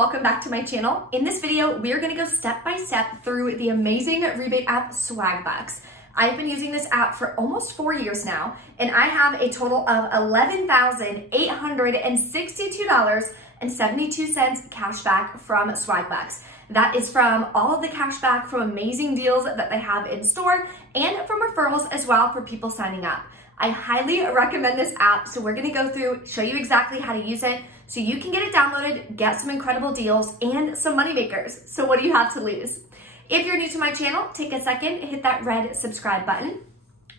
welcome back to my channel. In this video, we are gonna go step by step through the amazing rebate app Swagbucks. I've been using this app for almost 4 years now, and I have a total of $11,862.72 cash back from Swagbucks. That is from all of the cash back from amazing deals that they have in store and from referrals as well for people signing up. I highly recommend this app, so we're gonna go through, show you exactly how to use it so you can get it downloaded, get some incredible deals and some money makers. So what do you have to lose? If you're new to my channel, take a second, hit that red subscribe button.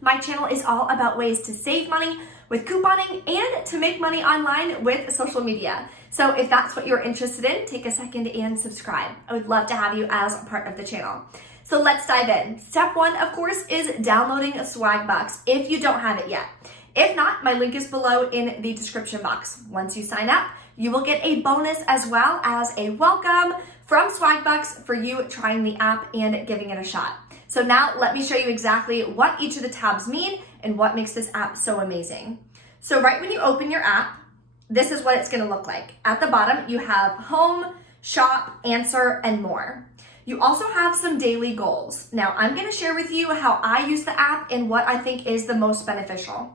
My channel is all about ways to save money with couponing and to make money online with social media. So if that's what you're interested in, take a second and subscribe. I would love to have you as a part of the channel. So let's dive in. Step one, of course, is downloading Swagbucks if you don't have it yet. If not, my link is below in the description box. Once you sign up, you will get a bonus as well as a welcome from Swagbucks for you trying the app and giving it a shot. So now let me show you exactly what each of the tabs mean and what makes this app so amazing. So right when you open your app, this is what it's gonna look like. At the bottom, you have home, shop, answer, and more. You also have some daily goals. Now I'm gonna share with you how I use the app and what I think is the most beneficial.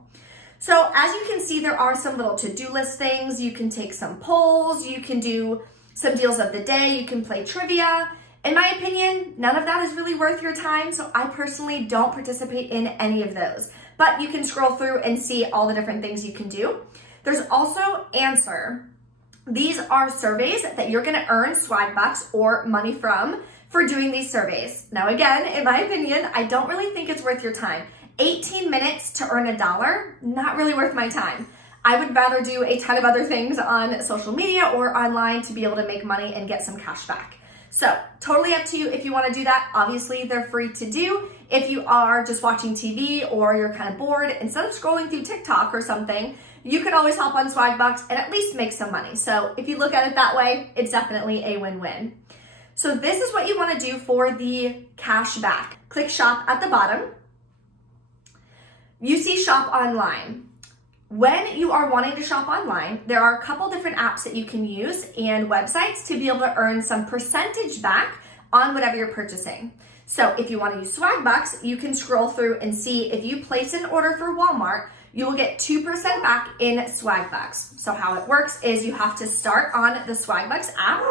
So as you can see, there are some little to-do list things. You can take some polls, you can do some deals of the day, you can play trivia. In my opinion, none of that is really worth your time, so I personally don't participate in any of those. But you can scroll through and see all the different things you can do. There's also answer. These are surveys that you're gonna earn Swagbucks or money from for doing these surveys. Now again, in my opinion, I don't really think it's worth your time. 18 minutes to earn $1, not really worth my time. I would rather do a ton of other things on social media or online to be able to make money and get some cash back. So totally up to you if you wanna do that. Obviously, they're free to do. If you are just watching TV or you're kind of bored, instead of scrolling through TikTok or something, you could always hop on Swagbucks and at least make some money. So if you look at it that way, it's definitely a win-win. So this is what you wanna do for the cash back. Click shop at the bottom. You see shop online. When you are wanting to shop online, there are a couple different apps that you can use and websites to be able to earn some percentage back on whatever you're purchasing. So if you want to use Swagbucks, you can scroll through and see if you place an order for Walmart, you will get 2% back in Swagbucks. So how it works is you have to start on the Swagbucks app.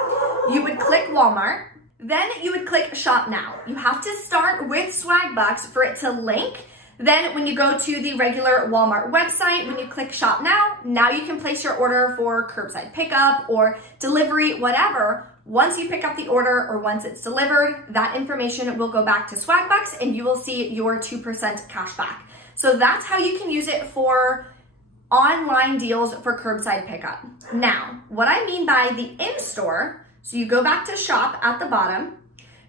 You would click Walmart, then you would click shop now. You have to start with Swagbucks for it to link. Then when you go to the regular Walmart website, when you click shop now you can place your order for curbside pickup or delivery, whatever. Once you pick up the order or once it's delivered, that information will go back to Swagbucks and you will see your 2% cash back. So that's how you can use it for online deals for curbside pickup. Now, what I mean by the in-store, so you go back to shop at the bottom,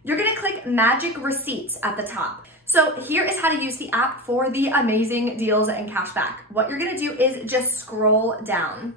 you're gonna click magic receipts at the top. So here is how to use the app for the amazing deals and cash back. What you're gonna do is just scroll down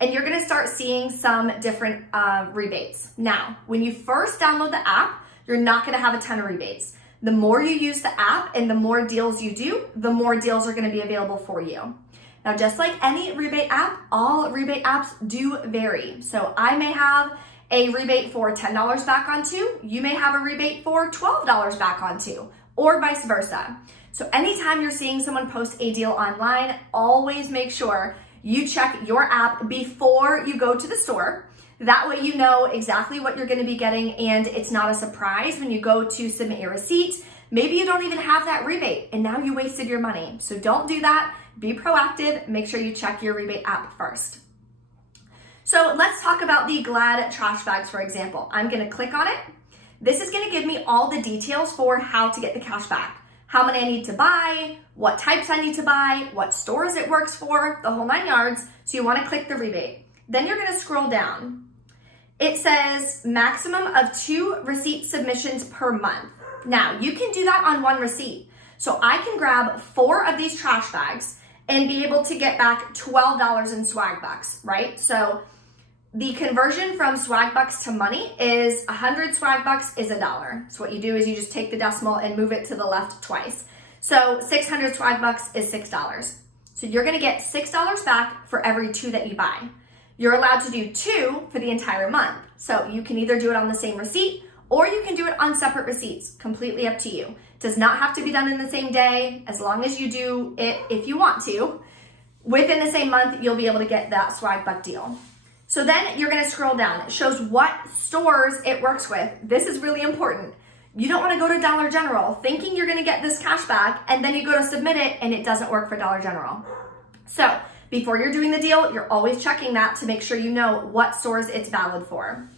and you're gonna start seeing some different rebates. Now, when you first download the app, you're not gonna have a ton of rebates. The more you use the app and the more deals you do, the more deals are gonna be available for you. Now, just like any rebate app, all rebate apps do vary. So I may have a rebate for $10 back on two, you may have a rebate for $12 back on two, or vice versa. So anytime you're seeing someone post a deal online, always make sure you check your app before you go to the store. That way you know exactly what you're gonna be getting and it's not a surprise when you go to submit your receipt. Maybe you don't even have that rebate and now you wasted your money. So don't do that, be proactive, make sure you check your rebate app first. So let's talk about the Glad trash bags, for example. I'm gonna click on it. This is gonna give me all the details for how to get the cash back. How many I need to buy, what types I need to buy, what stores it works for, the whole 9 yards. So you wanna click the rebate. Then you're gonna scroll down. It says maximum of 2 receipt submissions per month. Now you can do that on 1 receipt. So I can grab 4 of these trash bags and be able to get back $12 in Swagbucks, right? So the conversion from Swagbucks to money is 100 Swagbucks is $1. So what you do is you just take the decimal and move it to the left twice. So 600 Swagbucks is $6. So you're gonna get $6 back for every 2 that you buy. You're allowed to do 2 for the entire month. So you can either do it on the same receipt or you can do it on separate receipts, completely up to you. Does not have to be done in the same day. As long as you do it, if you want to, within the same month, you'll be able to get that Swagbuck deal. So then you're gonna scroll down. It shows what stores it works with. This is really important. You don't wanna go to Dollar General thinking you're gonna get this cash back and then you go to submit it and it doesn't work for Dollar General. So before you're doing the deal, you're always checking that to make sure you know what stores it's valid for.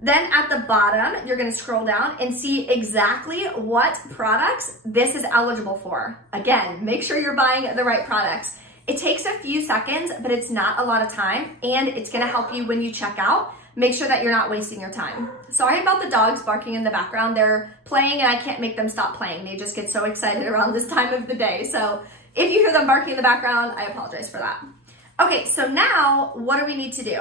Then at the bottom, you're gonna scroll down and see exactly what products this is eligible for. Again, make sure you're buying the right products. It takes a few seconds, but it's not a lot of time, and it's gonna help you when you check out. Make sure that you're not wasting your time. Sorry about the dogs barking in the background. They're playing and I can't make them stop playing. They just get so excited around this time of the day. So if you hear them barking in the background, I apologize for that. Okay, so now what do we need to do?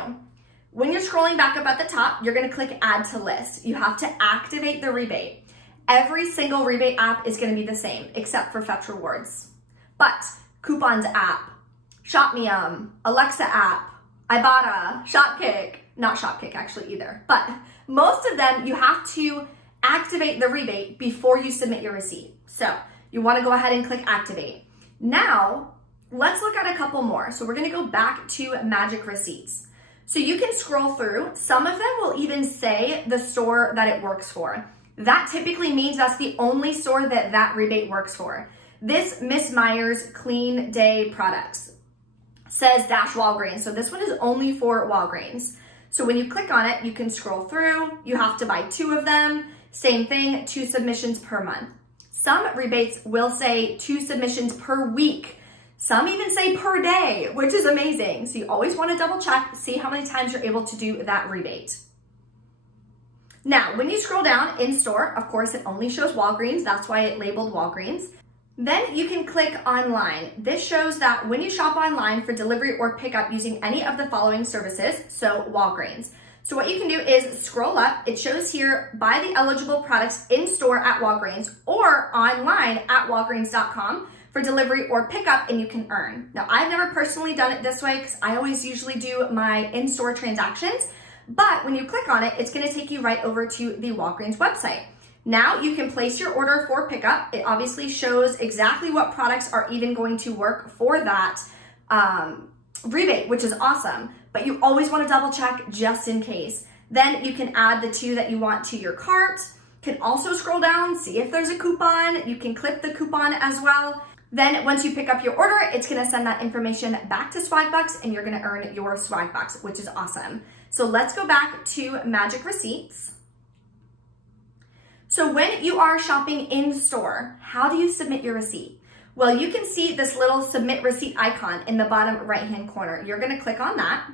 When you're scrolling back up at the top, you're gonna click Add to List. You have to activate the rebate. Every single rebate app is gonna be the same, except for Fetch Rewards. But Coupons app, Shopmium, Alexa app, Ibotta, Shopkick, not Shopkick actually either, but most of them you have to activate the rebate before you submit your receipt. So you wanna go ahead and click Activate. Now, let's look at a couple more. So we're gonna go back to Magic Receipts. So you can scroll through. Some of them will even say the store that it works for. That typically means that's the only store that that rebate works for. This Miss Meyer's Clean Day Products says dash Walgreens. So this one is only for Walgreens. So when you click on it, you can scroll through. You have to buy 2 of them. Same thing, 2 submissions per month. Some rebates will say 2 submissions per week. Some even say per day, which is amazing. So you always want to double check, see how many times you're able to do that rebate. Now, when you scroll down in store, of course, it only shows Walgreens. That's why it labeled Walgreens. Then you can click online. This shows that when you shop online for delivery or pickup using any of the following services, so Walgreens. So what you can do is scroll up. It shows here, buy the eligible products in store at Walgreens or online at walgreens.com for delivery or pickup, and you can earn. Now, I've never personally done it this way because I always usually do my in-store transactions, but when you click on it, it's gonna take you right over to the Walgreens website. Now you can place your order for pickup. It obviously shows exactly what products are even going to work for that rebate, which is awesome, but you always wanna double check just in case. Then you can add the 2 that you want to your cart. Can also scroll down, see if there's a coupon. You can clip the coupon as well. Then once you pick up your order, it's gonna send that information back to Swagbucks and you're gonna earn your Swagbucks, which is awesome. So let's go back to Magic Receipts. So when you are shopping in store, how do you submit your receipt? Well, you can see this little submit receipt icon in the bottom right-hand corner. You're gonna click on that.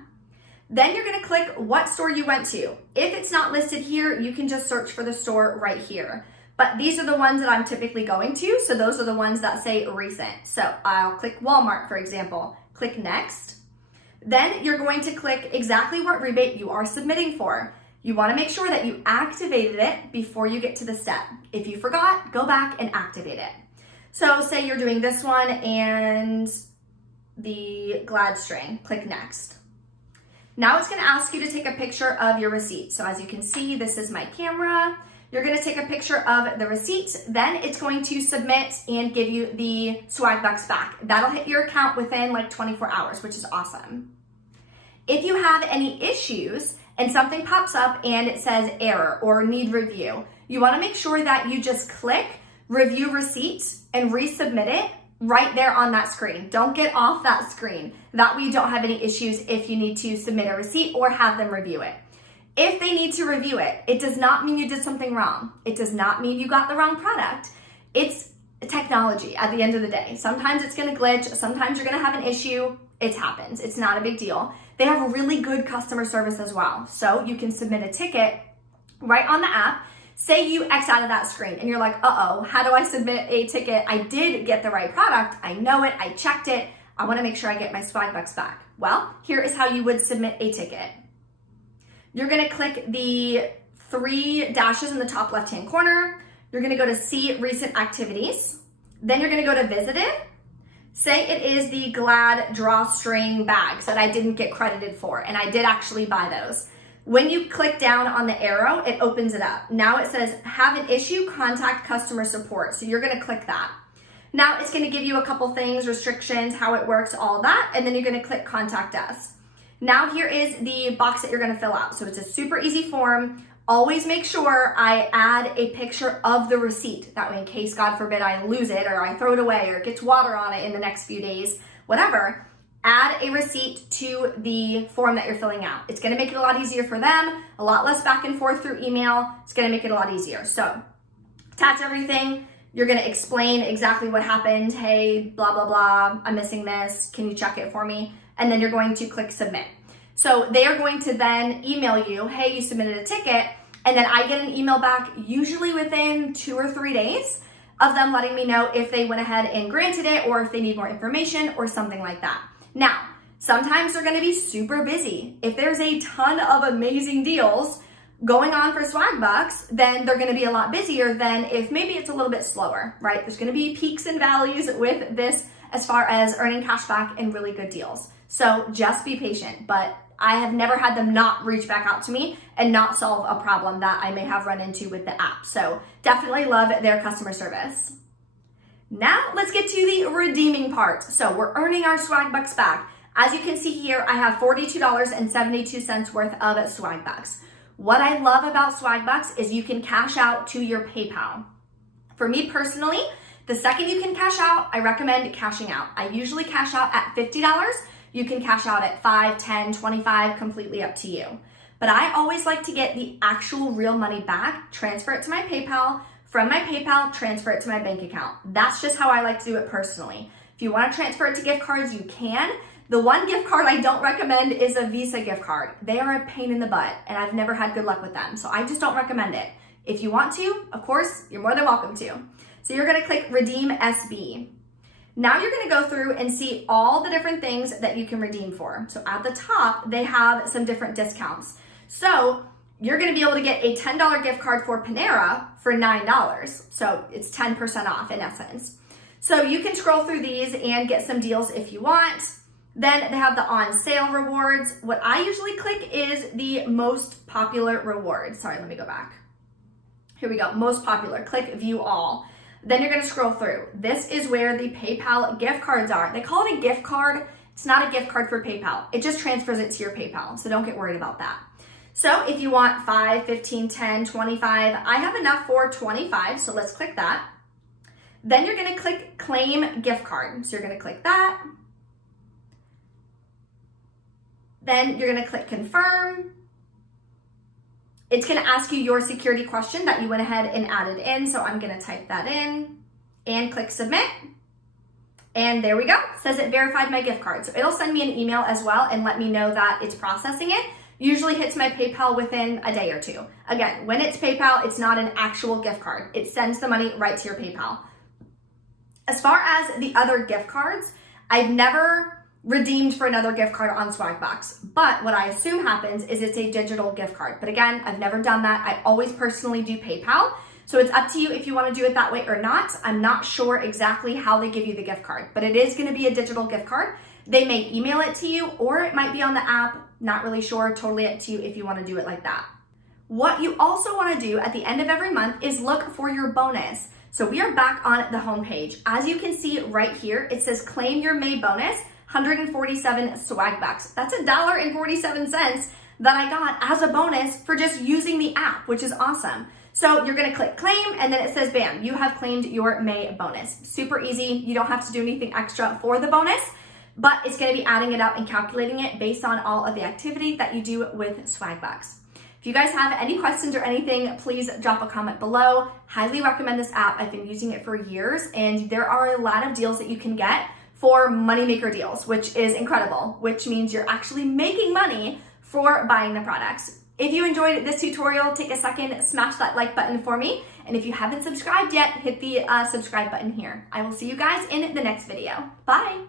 Then you're gonna click what store you went to. If it's not listed here, you can just search for the store right here. But these are the ones that I'm typically going to, so those are the ones that say recent. So I'll click Walmart, for example. Click Next. Then you're going to click exactly what rebate you are submitting for. You wanna make sure that you activated it before you get to the step. If you forgot, go back and activate it. So say you're doing this one and the Glad string, click Next. Now it's gonna ask you to take a picture of your receipt. So as you can see, this is my camera. You're gonna take a picture of the receipt, then it's going to submit and give you the Swagbucks back. That'll hit your account within like 24 hours, which is awesome. If you have any issues and something pops up and it says error or need review, you wanna make sure that you just click review receipt and resubmit it right there on that screen. Don't get off that screen. That way you don't have any issues if you need to submit a receipt or have them review it. If they need to review it, it does not mean you did something wrong. It does not mean you got the wrong product. It's technology at the end of the day. Sometimes it's gonna glitch, sometimes you're gonna have an issue. It happens, it's not a big deal. They have really good customer service as well. So you can submit a ticket right on the app. Say you X out of that screen and you're like, uh-oh, how do I submit a ticket? I did get the right product, I know it, I checked it, I wanna make sure I get my Swagbucks back. Well, here is how you would submit a ticket. You're gonna click the 3 dashes in the top left-hand corner. You're gonna go to see recent activities. Then you're gonna go to visited. Say it is the Glad drawstring bags that I didn't get credited for, and I did actually buy those. When you click down on the arrow, it opens it up. Now it says, have an issue, contact customer support. So you're gonna click that. Now it's gonna give you a couple things, restrictions, how it works, all that, and then you're gonna click contact us. Now here is the box that you're gonna fill out. So it's a super easy form. Always make sure I add a picture of the receipt. That way, in case, God forbid, I lose it or I throw it away or it gets water on it in the next few days, whatever, add a receipt to the form that you're filling out. It's gonna make it a lot easier for them, a lot less back and forth through email. It's gonna make it a lot easier. So attach everything. You're gonna explain exactly what happened. Hey, blah, blah, blah, I'm missing this. Can you check it for me? And then you're going to click submit. So they are going to then email you, hey, you submitted a ticket, and then I get an email back usually within 2 or 3 days of them letting me know if they went ahead and granted it or if they need more information or something like that. Now, sometimes they're gonna be super busy. If there's a ton of amazing deals going on for Swagbucks, then they're gonna be a lot busier than if maybe it's a little bit slower, right? There's gonna be peaks and valleys with this as far as earning cash back and really good deals. So just be patient, but I have never had them not reach back out to me and not solve a problem that I may have run into with the app. So definitely love their customer service. Now let's get to the redeeming part. So we're earning our Swagbucks back. As you can see here, I have $42.72 worth of Swagbucks. What I love about Swagbucks is you can cash out to your PayPal. For me personally, the second you can cash out, I recommend cashing out. I usually cash out at $50. You can cash out at $5, $10, $25, completely up to you. But I always like to get the actual real money back, transfer it to my PayPal, from my PayPal, transfer it to my bank account. That's just how I like to do it personally. If you want to transfer it to gift cards, you can. The one gift card I don't recommend is a Visa gift card. They are a pain in the butt, and I've never had good luck with them, so I just don't recommend it. If you want to, of course, you're more than welcome to. So you're gonna click Redeem SB. Now you're gonna go through and see all the different things that you can redeem for. So at the top, they have some different discounts. So you're gonna be able to get a $10 gift card for Panera for $9. So it's 10% off in essence. So you can scroll through these and get some deals if you want. Then they have the on sale rewards. What I usually click is the most popular rewards. Sorry, let me go back. Here we go, most popular, click view all. Then you're gonna scroll through. This is where the PayPal gift cards are. They call it a gift card. It's not a gift card for PayPal. It just transfers it to your PayPal, so don't get worried about that. So if you want 5, 15, 10, 25, I have enough for 25, so let's click that. Then you're gonna click claim gift card. So you're gonna click that. Then you're gonna click confirm. It's gonna ask you your security question that you went ahead and added in. So I'm gonna type that in and click submit. And there we go, it says it verified my gift card. So it'll send me an email as well and let me know that it's processing it. Usually hits my PayPal within a day or two. Again, when it's PayPal, it's not an actual gift card. It sends the money right to your PayPal. As far as the other gift cards, I've never redeemed for another gift card on Swagbucks, but what I assume happens is it's a digital gift card. But again, I've never done that. I always personally do PayPal, so it's up to you if you want to do it that way or not. I'm not sure exactly how they give you the gift card, but it is going to be a digital gift card. They may email it to you or it might be on the app. Not really sure, totally up to you if you want to do it like that. What you also want to do at the end of every month is look for your bonus. So we are back on the homepage. As you can see right here, it says claim your May bonus, 147 Swagbucks. That's $1.47 that I got as a bonus for just using the app, which is awesome. So you're gonna click claim and then it says, bam, you have claimed your May bonus. Super easy, you don't have to do anything extra for the bonus, but it's gonna be adding it up and calculating it based on all of the activity that you do with Swagbucks. If you guys have any questions or anything, please drop a comment below. Highly recommend this app. I've been using it for years and there are a lot of deals that you can get for moneymaker deals, which is incredible, which means you're actually making money for buying the products. If you enjoyed this tutorial, take a second, smash that like button for me. And if you haven't subscribed yet, hit the subscribe button here. I will see you guys in the next video. Bye.